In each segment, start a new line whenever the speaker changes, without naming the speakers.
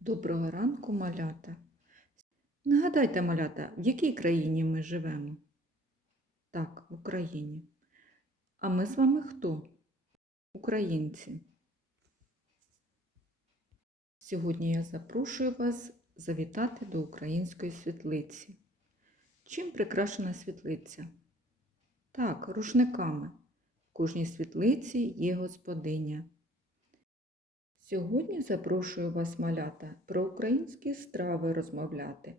Доброго ранку, малята. Нагадайте, малята, в якій країні ми живемо? Так, в Україні. А ми з вами хто? Українці. Сьогодні я запрошую вас завітати до української світлиці. Чим прикрашена світлиця? Так, рушниками. В кожній світлиці є господиня. Сьогодні запрошую вас, малята, про українські страви розмовляти.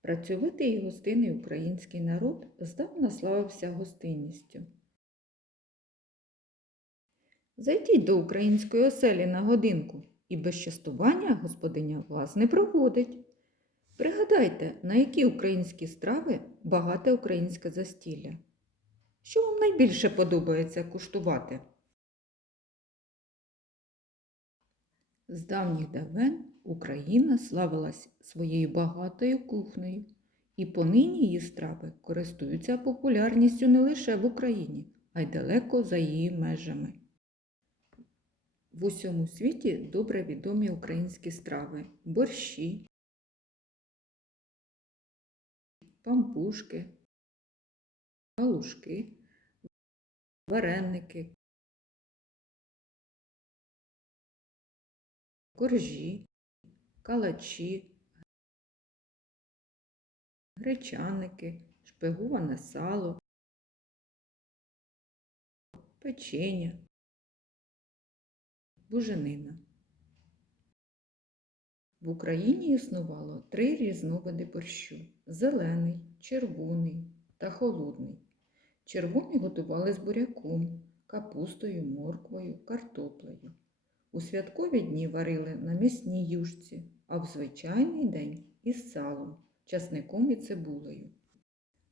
Працьовитий і гостинний український народ здавна славився гостинністю. Зайдіть до української оселі на годинку, і без частування господиня вас не проводить. Пригадайте, на які українські страви багате українське застілля. Що вам найбільше подобається куштувати? З давніх давен Україна славилась своєю багатою кухнею, і понині її страви користуються популярністю не лише в Україні, а й далеко за її межами. В усьому світі добре відомі українські страви борщі, пампушки, галушки, вареники, коржі, калачі, гречаники, шпиговане сало, печення, буженина. В Україні існувало три різновиди борщу зелений, червоний та холодний. Червоний готували з буряком, капустою, морквою, картоплею. У святкові дні варили на м'ясній юшці, а в звичайний день із салом, часником і цибулею.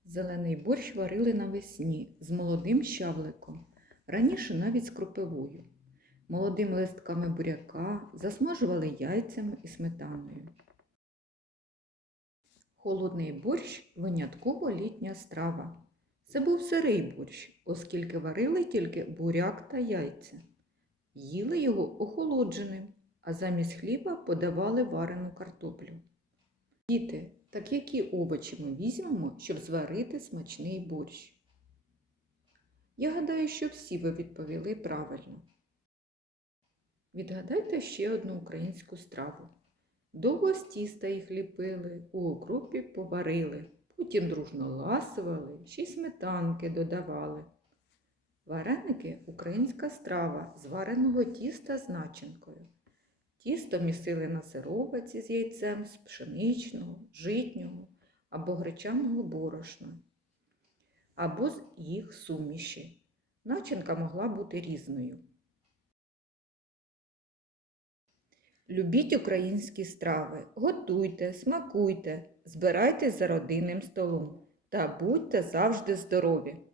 Зелений борщ варили навесні з молодим щавликом, раніше навіть з кропивою, молодими листками буряка, засмажували яйцями і сметаною. Холодний борщ винятково літня страва. Це був сирий борщ, оскільки варили тільки буряк та яйця. Їли його охолодженим, а замість хліба подавали варену картоплю. Діти, так які овочі ми візьмемо, щоб зварити смачний борщ? Я гадаю, що всі ви відповіли правильно. Відгадайте ще одну українську страву. Довго з тіста їх ліпили, у окропі поварили, потім дружно ласували, ще й сметанки додавали. Вареники українська страва з вареного тіста з начинкою. Тісто місили на сировиці з яйцем з пшеничного, житнього або гречаного борошна, або з їх суміші. Начинка могла бути різною. Любіть українські страви, готуйте, смакуйте, збирайтесь за родинним столом та будьте завжди здорові!